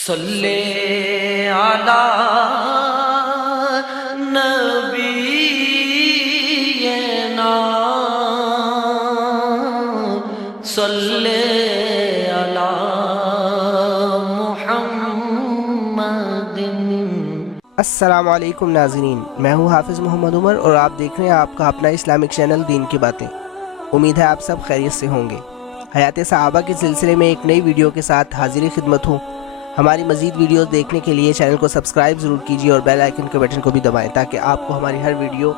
صلی علی نبینا صلی علی محمد۔ السلام علیکم ناظرین، میں ہوں حافظ محمد عمر اور آپ دیکھ رہے ہیں آپ کا اپنا اسلامک چینل دین کی باتیں۔ امید ہے آپ سب خیریت سے ہوں گے۔ حیات صحابہ کے سلسلے میں ایک نئی ویڈیو کے ساتھ حاضر خدمت ہوں۔ ہماری مزید ویڈیوز دیکھنے کے لیے چینل کو سبسکرائب ضرور کیجیے اور بیل آئیکن کے بٹن کو بھی دبائیں تاکہ آپ کو ہماری ہر ویڈیو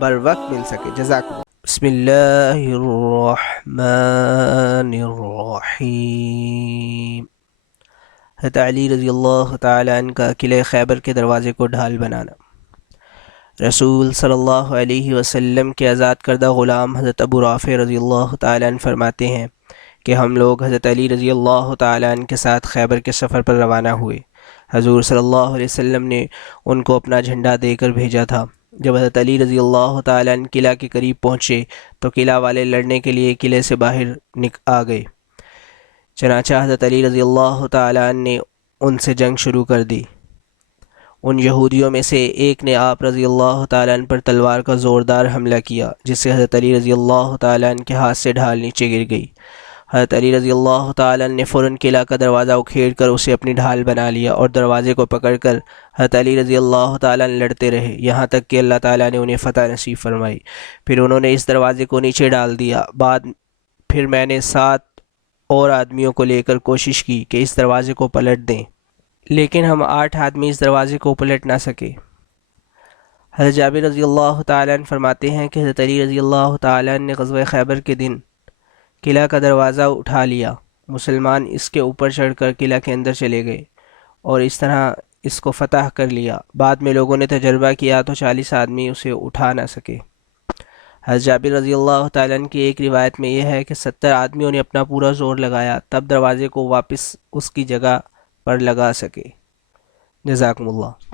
بر وقت مل سکے۔ جزاکم اللہ۔ بسم اللہ الرحمن الرحیم۔ حضرت علی رضی اللہ تعالیٰ عنہ کا قلعہ خیبر کے دروازے کو ڈھال بنانا۔ رسول صلی اللہ علیہ وسلم کے آزاد کردہ غلام حضرت ابو رافع رضی اللہ تعالیٰ عنہ فرماتے ہیں کہ ہم لوگ حضرت علی رضی اللہ تعالیٰ عنہ کے ساتھ خیبر کے سفر پر روانہ ہوئے۔ حضور صلی اللہ علیہ وسلم نے ان کو اپنا جھنڈا دے کر بھیجا تھا۔ جب حضرت علی رضی اللہ تعالیٰ عنہ قلعہ کے قریب پہنچے تو قلعہ والے لڑنے کے لیے قلعے سے باہر آ گئے۔ چنانچہ حضرت علی رضی اللہ تعالیٰ عنہ نے ان سے جنگ شروع کر دی۔ ان یہودیوں میں سے ایک نے آپ رضی اللہ تعالیٰ عنہ پر تلوار کا زوردار حملہ کیا، جس سے حضرت علی رضی اللہ تعالیٰ عنہ کے ہاتھ سے ڈھال نیچے گر گئی۔ حضرت علی رضی اللہ تعالیٰ عنہ نے فوراً قلعہ کا دروازہ اکھیڑ کر اسے اپنی ڈھال بنا لیا اور دروازے کو پکڑ کر حضرت علی رضی اللہ تعالیٰ عنہ لڑتے رہے، یہاں تک کہ اللہ تعالیٰ نے انہیں فتح نصیب فرمائی۔ پھر انہوں نے اس دروازے کو نیچے ڈال دیا۔ پھر میں نے 7 اور آدمیوں کو لے کر کوشش کی کہ اس دروازے کو پلٹ دیں، لیکن ہم 8 آدمی اس دروازے کو پلٹ نہ سکے۔ حضرت جابر رضی اللہ تعالیٰ عنہ فرماتے ہیں کہ حضرت علی رضی اللہ تعالیٰ عنہ نے غزوہ خیبر کے دن قلعہ کا دروازہ اٹھا لیا۔ مسلمان اس کے اوپر چڑھ کر قلعہ کے اندر چلے گئے اور اس طرح اس کو فتح کر لیا۔ بعد میں لوگوں نے تجربہ کیا تو 40 آدمی اسے اٹھا نہ سکے۔ حضرت جابر رضی اللہ تعالیٰ عنہ کی ایک روایت میں یہ ہے کہ 70 آدمیوں نے اپنا پورا زور لگایا تب دروازے کو واپس اس کی جگہ پر لگا سکے۔ جزاکم اللہ۔